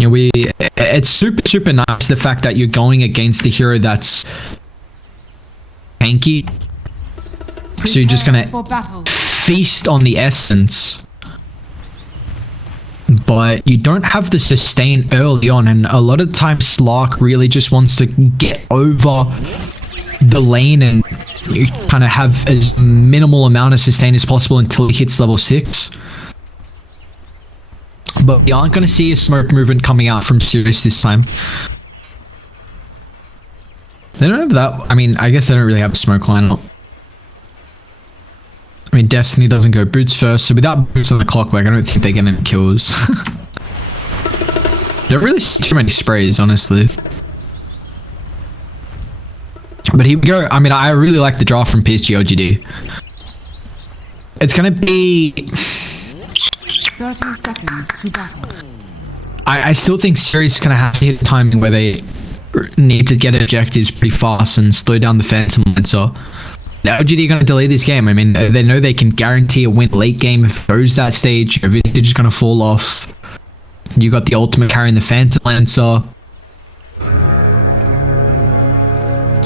You know, it's super nice the fact that you're going against the hero that's tanky. So you're just gonna feast on the essence. But you don't have the sustain early on, and a lot of the time Slark really just wants to get over the lane and you kind of have as minimal amount of sustain as possible until he hits level 6. But we aren't going to see a smoke movement coming out from SIRIUS this time. They don't have that. I mean, I guess they don't really have a smoke lineup. I mean, Destiny doesn't go boots first, so without boots on the clockwork, I don't think they get any kills. Don't really see too many sprays, honestly. But here we go. I mean, I really like the draft from PSG.LGD. It's going to be 30 seconds to battle. I still think SIRIUS is going to have to hit a timing where they need to get objectives pretty fast and slow down the Phantom Lancer. LGD are going to delay this game. I mean, they know they can guarantee a win late game if it goes that stage. Vintage is going to fall off. You got the ultimate carrying the Phantom Lancer.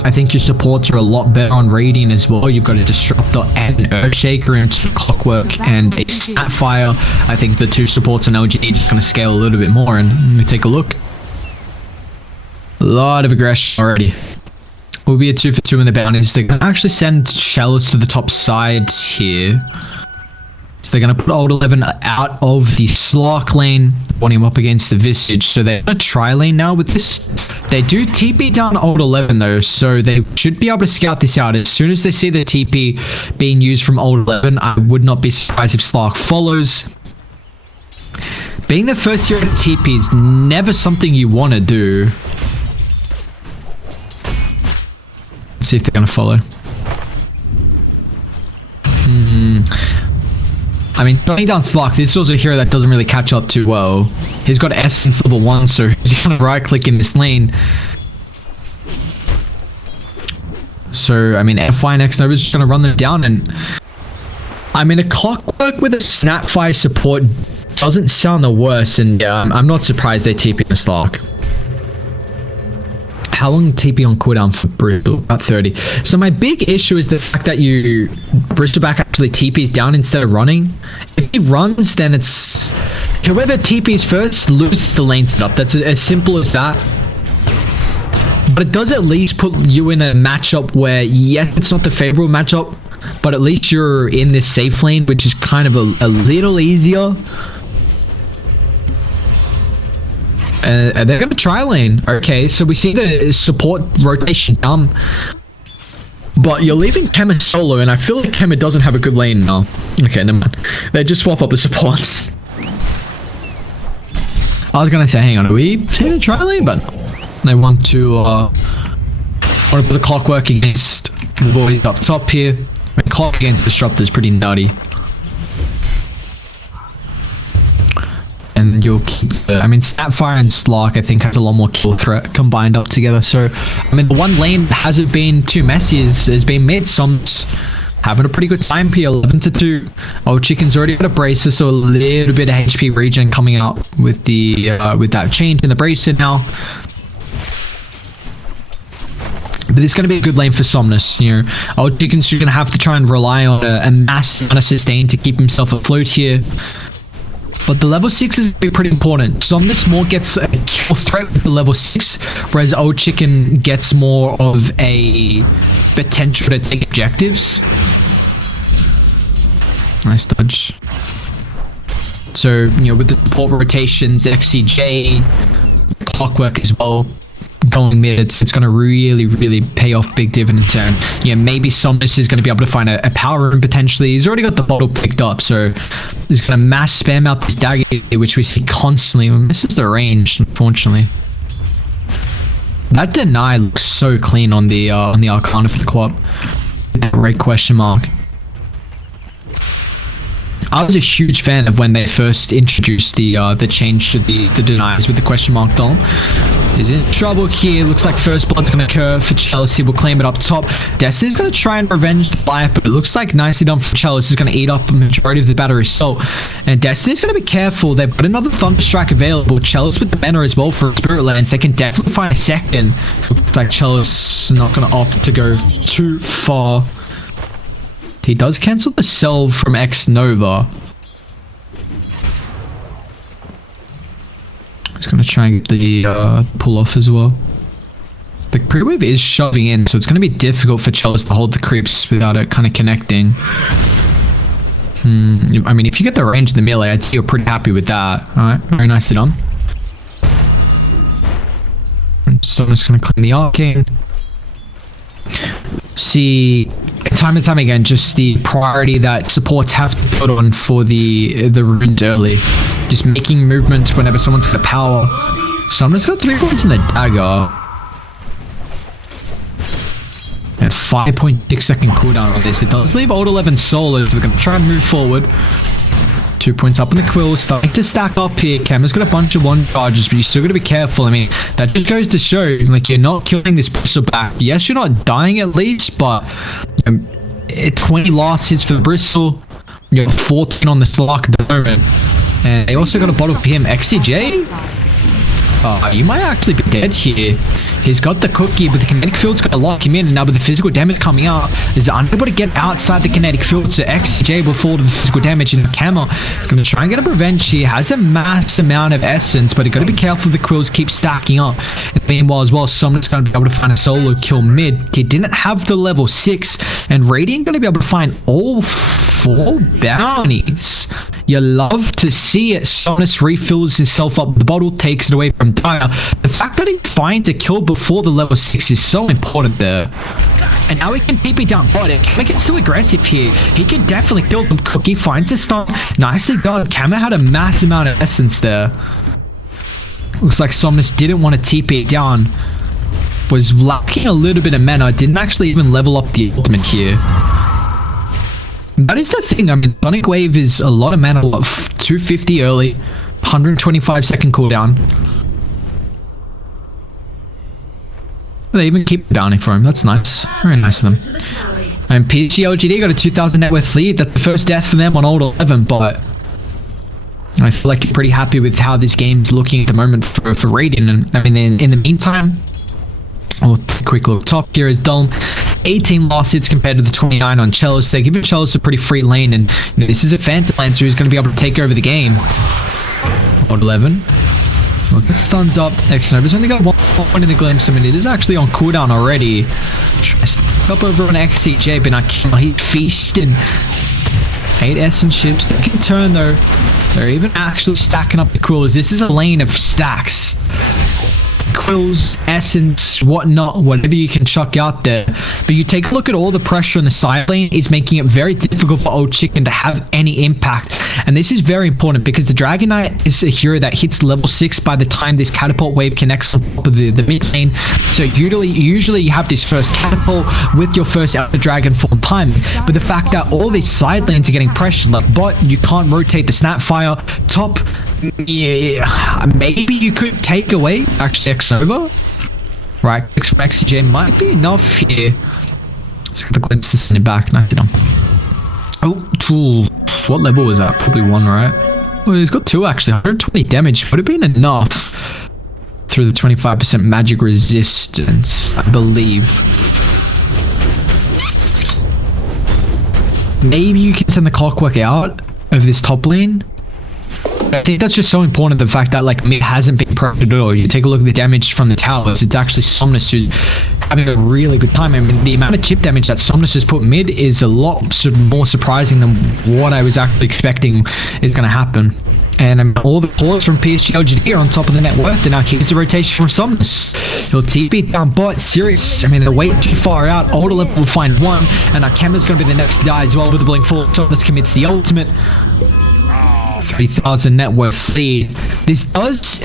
I think your supports are a lot better on Radiant as well. You've got a Disruptor and an Earthshaker into Clockwork and a Snapfire. I think the two supports on LGD are just going to scale a little bit more. And let me take a look. A lot of aggression already. Will be a 2 for 2 in the bounties. They're going to actually send Shells to the top side here. So they're going to put Old 11 out of the Slark lane, want him up against the Visage. So they're going to try lane now with this. They do TP down Old 11 though, so they should be able to scout this out. As soon as they see the TP being used from Old 11, I would not be surprised if Slark follows. Being the first hero to TP is never something you want to do. Let's see if they're going to follow. I mean, going down Slark, this is also a hero that doesn't really catch up too well. He's got Essence level 1, so he's going to right-click in this lane. So, I mean, FY next Nova is just going to run them down, and I mean, a Clockwork with a Snapfire support doesn't sound the worst, and yeah, I'm not surprised they TP the Slark. How long TP on cooldown for Bristol? About 30. So my big issue is the fact that Bristleback actually TPs down instead of running. If he runs, then it's whoever TPs first loses the lane setup. That's as simple as that. But it does at least put you in a matchup where, yes, it's not the favorable matchup, but at least you're in this safe lane, which is kind of a little easier. They're going to try lane. Okay, so we see the support rotation down. But you're leaving Kemmer solo, and I feel like Kemmer doesn't have a good lane now. Okay, never mind. They just swap up the supports. I was going to say, hang on, are we seeing a try lane? But they want to put the Clockwork against the boys up top here. I mean, Clock against Disruptor is pretty nutty. And you'll keep I mean, Snapfire and Slark I think has a lot more kill threat combined up together. So I mean, the one lane that hasn't been too messy has been mid. Some's having a pretty good time here. 11 to 2. Old Chicken's already got a bracer, so a little bit of HP regen coming out with the with that change in the bracer now. But it's going to be a good lane for Somnus. You know, Old Chicken's going to have to try and rely on a mass amount of sustain to keep himself afloat here. But the level 6 is pretty important. Somnus more gets a kill threat with the level 6, whereas Old Chicken gets more of a potential to take objectives. Nice dodge. So, you know, with the support rotations, XCJ, Clockwork as well, going mid, it's going to really pay off big dividends. And yeah, maybe Somnus is going to be able to find a power room potentially. He's already got the bottle picked up, so he's going to mass spam out this dagger, which we see constantly. Misses the range, unfortunately. That deny looks so clean on the Arcana for the co-op. Great question mark. I was a huge fan of when they first introduced the change to the deniers with the question mark Dom. Is in trouble here. Looks like first blood's going to occur for Chelsea. We'll claim it up top. Destiny's going to try and revenge the life, but it looks like nicely done for Chelsea. Is going to eat up a majority of the battery salt. And Destiny's going to be careful. They've got another Thunder Strike available. Chelsea with the banner as well for Spirit Lands. They can definitely find a second. Looks like Chelsea not going to opt to go too far. He does cancel the sell from X Nova. He's going to try and get the pull off as well. The creep wave is shoving in, so it's going to be difficult for Chelsea to hold the creeps without it kind of connecting. I mean, if you get the range in the melee, I'd say you're pretty happy with that. Alright, very nicely done. So I'm just going to claim the Arcane. See, time and time again, just the priority that supports have to put on for the runes early. Just making movement whenever someone's got a power. So I'm just got 3 points in the dagger. And 5.6 second cooldown on this. It does leave old 11 solos. We're going to try and move forward. 2 points up on the quill, starting to stack up here. Camera's got a bunch of one charges, but you still got to be careful. I mean, that just goes to show, like, you're not killing this pistol back. Yes, you're not dying at least, but 20 last hits for the bristle. You're 14 on the Slark at the moment. And they also got a bottle for him. XCJ? You might actually be dead here. He's got the cookie, but the kinetic field's going to lock him in. And now with the physical damage coming out, is unable to get outside the kinetic field. So XJ will fall to the physical damage. And Camo is going to try and get a revenge here. Has a mass amount of essence, but you got to be careful the quills keep stacking up. And meanwhile as well, someone's going to be able to find a solo kill mid. He didn't have the level 6. And Radiant going to be able to find all 4 bounties. You love to see it. Sonus refills himself up with the bottle, takes it away from Dyer. The fact that he finds a kill before the level 6 is so important there. And now he can TP down bot. Kama gets too aggressive here. He can definitely kill them. Cookie finds a stun. Nicely done. Kama had a mass amount of essence there. Looks like Somnus didn't want to TP down. Was lacking a little bit of mana. Didn't actually even level up the ultimate here. That is the thing. I mean, Sonic Wave is a lot of mana. 250 early, 125 second cooldown. They even keep the bounty for him. That's nice. Very nice of them. And PSG.LGD got a 2,000 net worth lead. That's the first death for them on old 11, but I feel like you're pretty happy with how this game's looking at the moment for Radiant. And I mean, in the meantime, oh, quick look top here is Dome. 18 lost hits compared to the 29 on Chalice. They're giving Chalice a pretty free lane, and you know, this is a Phantom Lancer who's going to be able to take over the game. Odd 11. Well, that stuns up. X-Nova's only got one in the glimpse. I mean, it is actually on cooldown already. Up over on XCJ, but not he's feasting. 8 essence ships. They can turn though. They're even actually stacking up the quills. This is a lane of stacks. Quills, essence, whatnot, whatever you can chuck out there. But you take a look at all the pressure on the side lane is making it very difficult for Old Chicken to have any impact. And this is very important because the Dragon Knight is a hero that hits level 6 by the time this catapult wave connects on top of the mid lane. So usually you have this first catapult with your first Elder Dragon form timing. But the fact that all these side lanes are getting pressured left bot, you can't rotate the Snapfire. Top, yeah, maybe you could take away actually X-Nova. Right, XJ might be enough here. Let's get the glimpse to send it back. Nice done. Oh, tool. What level was that? Probably 1, right? Well, he's got 2 actually. 120 damage would have been enough through the 25% magic resistance, I believe. Maybe you can send the Clockwork out of this top lane. I think that's just so important, the fact that like mid hasn't been pressured at all. You take a look at the damage from the towers, it's actually Somnus who's having a really good time. I mean, the amount of chip damage that Somnus has put mid is a lot more surprising than what I was actually expecting is going to happen. And all the pulls from PSG.LGD are on top of the net worth, and now keeps the rotation from Somnus. He'll TP down bot. SIRIUS, I mean, they're way too far out. Old 11 will find 1, and Akema's going to be the next to die as well with the blink full. Somnus commits the ultimate. 3,000 net worth lead. This does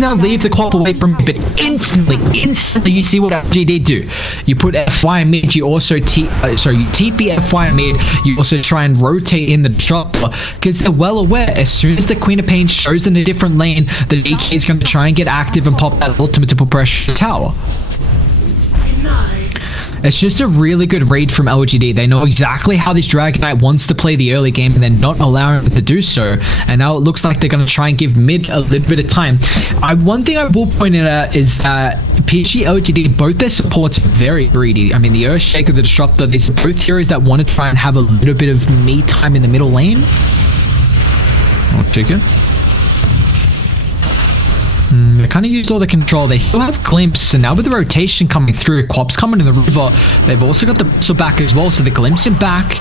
now leave the clock away from me, but instantly you see what LGD do. You put FY mid, you also you TP FY mid, you also try and rotate in the disruptor, because they're well aware as soon as the Queen of Pain shows in a different lane, the DK is going to try and get active and pop that ultimate to put pressure on the tower. It's just a really good read from LGD. They know exactly how this Dragon Knight wants to play the early game, and they're not allowing him to do so. And now it looks like they're going to try and give mid a little bit of time. One thing I will point out is that PSG.LGD, both their supports are very greedy. I mean, the Earthshaker, the Disruptor, these are both heroes that want to try and have a little bit of me time in the middle lane. Oh, chicken. They kind of used all the control. They still have Glimpse, and now with the rotation coming through, Quap's coming in the river. They've also got the Bristle back as well, so the Glimpse in back.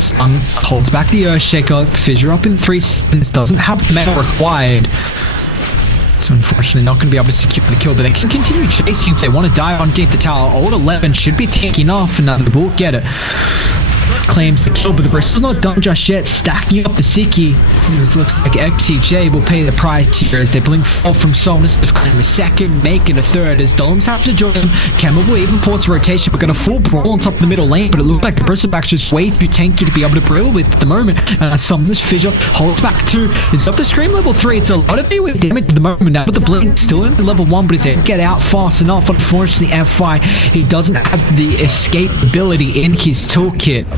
Stun holds back the Earthshaker. Fissure up in 3 seconds. Doesn't have the mana required. So unfortunately not going to be able to secure the kill, but they can continue chasing if they want to die underneath the tower. Old 11 should be taking off, and they will get it. Claims the kill, but the Bristle's not done just yet. Stacking up the Siki. It looks like XCJ will pay the price here as they blink 4 from Solnus. They've claimed a second, make it a third as Domes have to join them. Kemba will even force a rotation. We're going to full brawl on top of the middle lane, but it looks like the Bristleback's just way too tanky to be able to brawl with at the moment. Solnus Fissure holds back 2. Is up the Scream level 3. It's a lot of AoE damage at the moment now, but the blink still in level 1, but is it get out fast enough? Unfortunately, FI, he doesn't have the escape ability in his toolkit.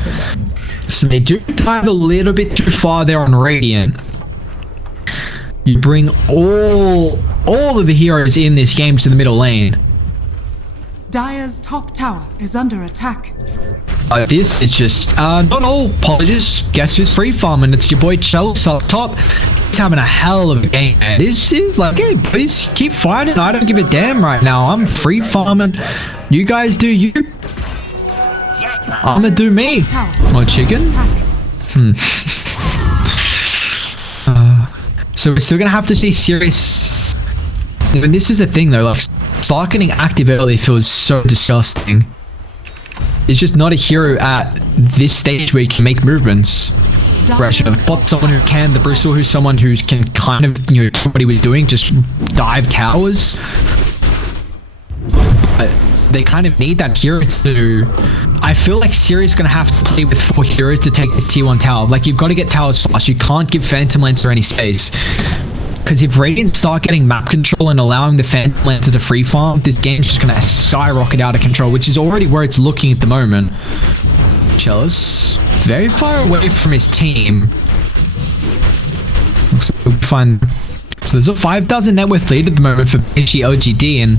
So they do dive a little bit too far there on Radiant. You bring all of the heroes in this game to the middle lane. Dire's top tower is under attack. This is just not all apologies. Guess who's free farming? It's your boy Chelsea up top. He's having a hell of a game, man. This is like, hey, please keep fighting. I don't give a damn right now. I'm free farming. You guys do you. I'm gonna do me. More chicken? So we're still gonna have to see SIRIUS. And this is the thing though, like, start getting active early feels so disgusting. It's just not a hero at this stage where you can make movements. Bot someone who can, the Bristle who's someone who can kind of, you know, do what he was doing, just dive towers. But they kind of need that hero to... I feel like SIRIUS is going to have to play with 4 heroes to take this tier 1 tower. Like, you've got to get towers fast. You can't give Phantom Lancer any space. Because if Radiant start getting map control and allowing the Phantom Lancer to free farm, this game's just going to skyrocket out of control, which is already where it's looking at the moment. Chalice, very far away from his team. Looks like we'll find... So there's a 5,000 net worth lead at the moment for PSG.LGD, and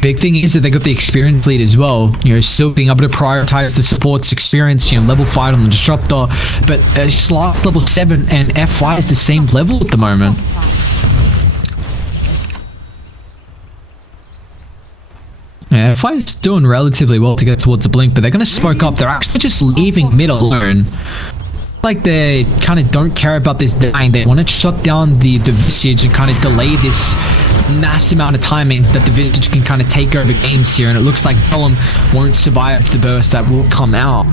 big thing is that they got the experience lead as well. You know, still being able to prioritize the support's experience, you know, level 5 on the Disruptor, but Slark level 7 and FY is the same level at the moment. Yeah, FI is doing relatively well to get towards the blink, but they're going to smoke up. They're actually just leaving mid alone. Like, they kind of don't care about this dying. They want to shut down the Visage and kind of delay this mass amount of timing that the Visage can kind of take over games here, and it looks like Golem won't survive the burst that will come out.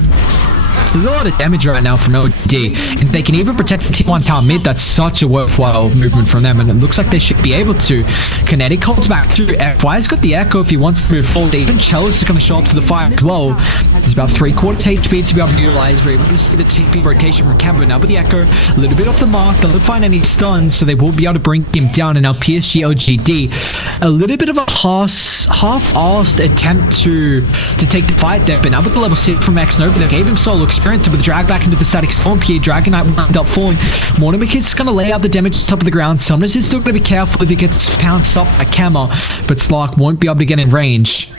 There's a lot of damage right now from LGD, and if they can even protect the T1 tower mid, that's such a worthwhile movement from them, and it looks like they should be able to. Kinetic holds back through. FY's got the Echo if he wants to move forward. Even Chalice is going to show up to the fight as well. There's about 3/4 HP to be able to utilize. We're able to see the TP rotation from Kemba. Now with the Echo, a little bit off the mark. They don't find any stuns, so they will be able to bring him down. And now PSG.LGD, a little bit of a half-assed attempt to take the fight there, but now with the level 6 from X-Nova, they gave him solo experience with the drag back into the static storm here. Dragon Knight will end up falling. Mortimer is going to lay out the damage to the top of the ground. Summoners is still going to be careful if he gets pounced up by Kama, but Slark won't be able to get in range.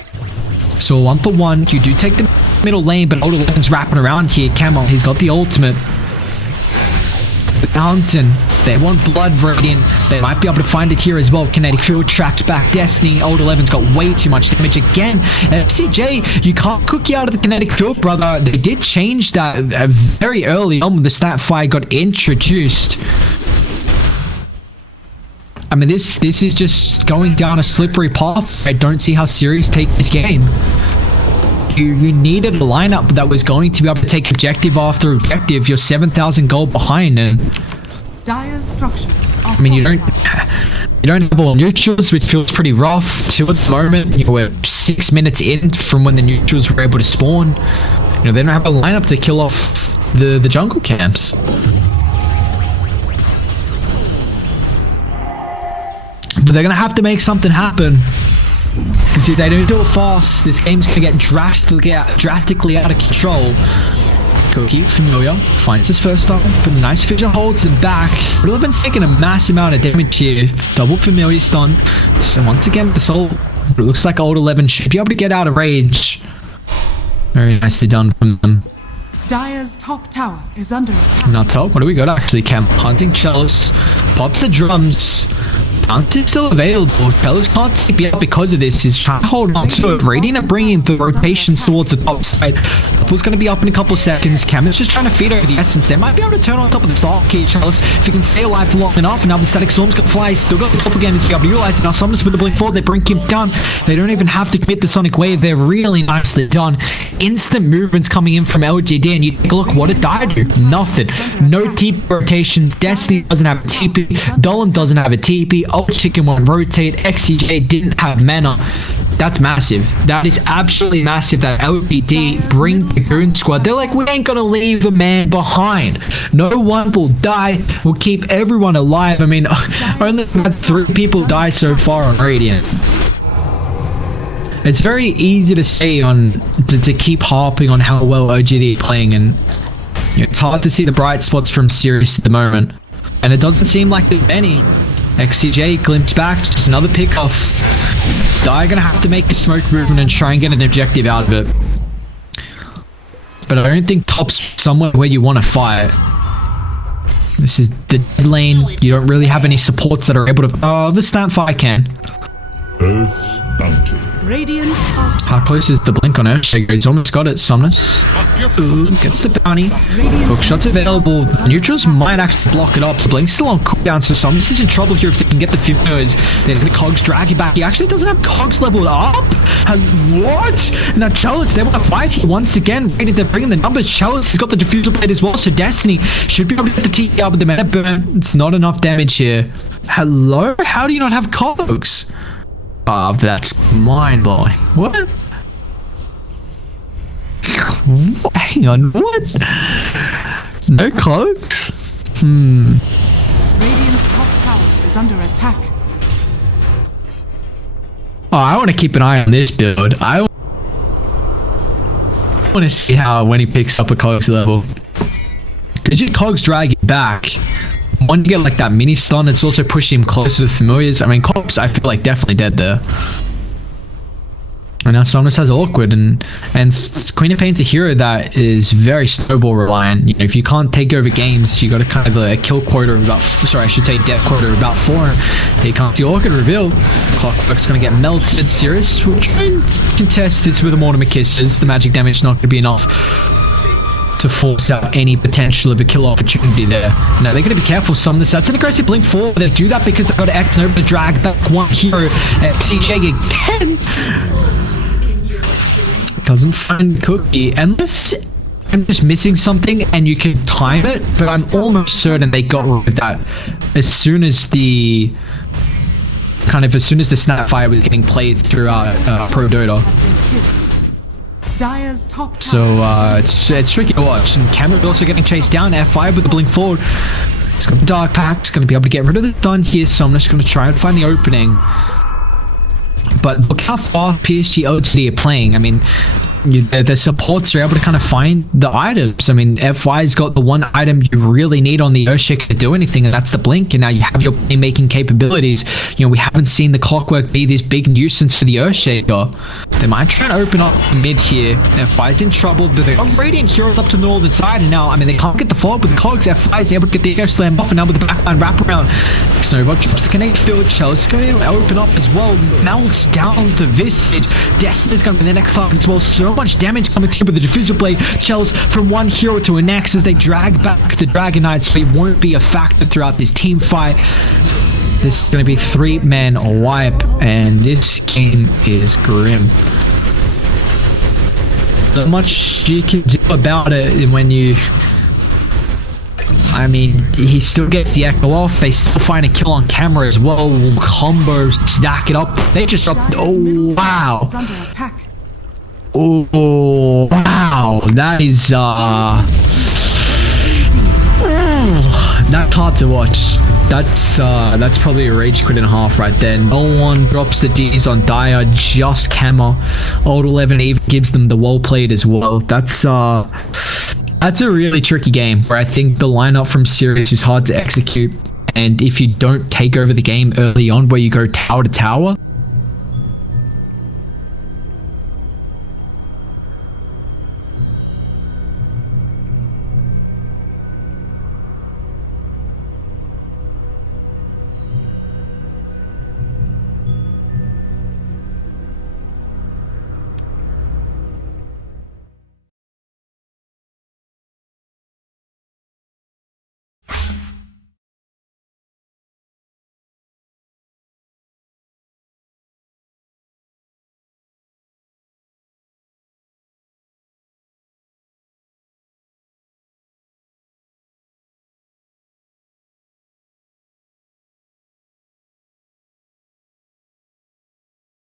So 1 for 1. You do take the middle lane, but Old 11's wrapping around here. Kama, he's got the ultimate. The Mountain, they want Blood Radiant. They might be able to find it here as well. Kinetic Field tracks back Destiny. Old 11's got way too much damage again. FCJ, you can't cook you out of the Kinetic Field, brother. They did change that very early on when the stat fire got introduced. I mean, this is just going down a slippery path. I don't see how SIRIUS take this game. You needed a lineup that was going to be able to take objective after objective. You're 7,000 gold behind, and Dire's structures are I mean, you don't fortified. have all neutrals, which feels pretty rough. Two at the moment. You know, we're 6 minutes in from when the neutrals were able to spawn. You know, they don't have a lineup to kill off the jungle camps. But they're gonna have to make something happen. Because if they don't do it fast, this game's gonna get drastically out of control. Cookie, familiar, finds his first stop, but nice vision holds him back. Relevant's taking a massive amount of damage here. Double familiar stun. So once again, the soul, it looks like old 11 should be able to get out of range. Very nicely done from them. Dire's top tower is under attack. Not top. What do we got actually? Camp hunting Chalice. Pop the drums. Bounce is still available. Chalice can't TP up because of this. He's trying to hold on to it. Radiant are bringing the rotations towards the top side. Double's going to be up in a couple seconds. Cam is just trying to feed over the essence. They might be able to turn on top of the start key. Chalice, if he can stay alive for long enough. And now the static storm's going to fly. He's still got the top again. He's able to realize it. Now Summoners with the blink forward. They bring him down. They don't even have to commit the sonic wave. They're really nicely done. Instant movements coming in from LGD. And you take a look, what did Dire do? Nothing. No TP rotations. Destiny doesn't have a TP. Dolan doesn't have a TP. Old Chicken won't rotate. XCJ didn't have mana. That's massive. That is absolutely massive that LGD bring the Goon Squad. They're like, we ain't gonna leave a man behind. No one will die. We'll keep everyone alive. I mean, only had 3 people die so far on Radiant. It's very easy to say to keep harping on how well LGD are playing, and you know, it's hard to see the bright spots from SIRIUS at the moment. And it doesn't seem like there's any. XCJ glimpsed back, just another pick off. Dire gonna have to make a smoke movement and try and get an objective out of it. But I don't think top's somewhere where you want to fight. This is the dead lane. You don't really have any supports that are able to. Oh, the Snapfire can. Earth's bounty. Radiant How close is the blink on Earthshaker? He's almost got it. Summoners. Ooh, gets the bounty. Hookshot's available. The neutrals might actually block it up. The blink's still on cooldown, so Summoners is in trouble here if they can get the Fimos. Then the Cogs drag it back. He actually doesn't have Cogs leveled up. What? Now Chalice, they want to fight here once again. They're bringing the numbers. Chalice has got the diffuser blade as well, so Destiny should be able to get the TP up with the mana burn. It's not enough damage here. Hello? How do you not have Cogs? Ah, that's mind-blowing. What? Hang on, what? No cloaks? Radiant's top tower is under attack. Oh, I want to keep an eye on this build. I want to see how when he picks up a cogs level. Because your cogs drag it back. When you get like that mini stun, it's also pushing him closer to the familiars. I mean, Cops, I feel like definitely dead there. And now Somnus has awkward, and Queen of Pain's a hero that is very snowball reliant. You know, if you can't take over games, you got to kind of a kill quota of about, sorry, I should say death quota of about 4. He can't see awkward reveal. Clockwork's gonna get melted. SIRIUS will try and contest this with a Mortimer Kisses. The magic damage is not gonna be enough to force out any potential of a kill opportunity there. Now they're going to be careful. Some of this, that's an aggressive blink forward. They do that because they've got X and able to drag back one hero. XCJ again doesn't find Cookie unless I'm just missing something and you can time it, but I'm almost certain they got rid of that as soon as the Snapfire was getting played throughout Pro Dota. Dire's top So it's tricky to watch. And Cameron's also getting chased down. F5 with the blink forward. He's got the Dark Pact. He's going to be able to get rid of the stun here. So I'm just going to try and find the opening. But look how far PSG.LGD are playing. I mean, the supports are able to kind of find the items. I mean, FY's got the one item you really need on the Earthshaker to do anything, and that's the blink. And now you have your playmaking capabilities. You know, we haven't seen the Clockwork be this big nuisance for the Earthshaker. They might try and open up mid here. FY's in trouble, but they got Radiant Heroes up to the northern side, and now, I mean, they can't get the follow-up with the Cogs. FY's able to get the Echo Slam off, and now with the backline wraparound. Nova drops the Connect Field. Chalice is going to open up as well. Melts down the Visage. Destiny's going to be the next target as well. So much damage coming through with the Diffuser Blade. Chalice from one hero to a next as they drag back the Dragon Knight, so he won't be a factor throughout this team fight. This is going to be 3-man wipe, and this game is grim. Not much you can do about it when you... I mean, he still gets the echo off. They still find a kill on camera as well. Combos stack it up. They just dropped. Oh, wow. Is under attack. Oh, wow. That is, that's hard to watch. That's probably a rage quit and a half right there. No one drops the G's on Dire, just Camo. Old 11 even gives them the wall plate as well. That's a really tricky game where I think the lineup from SIRIUS is hard to execute. And if you don't take over the game early on where you go tower to tower,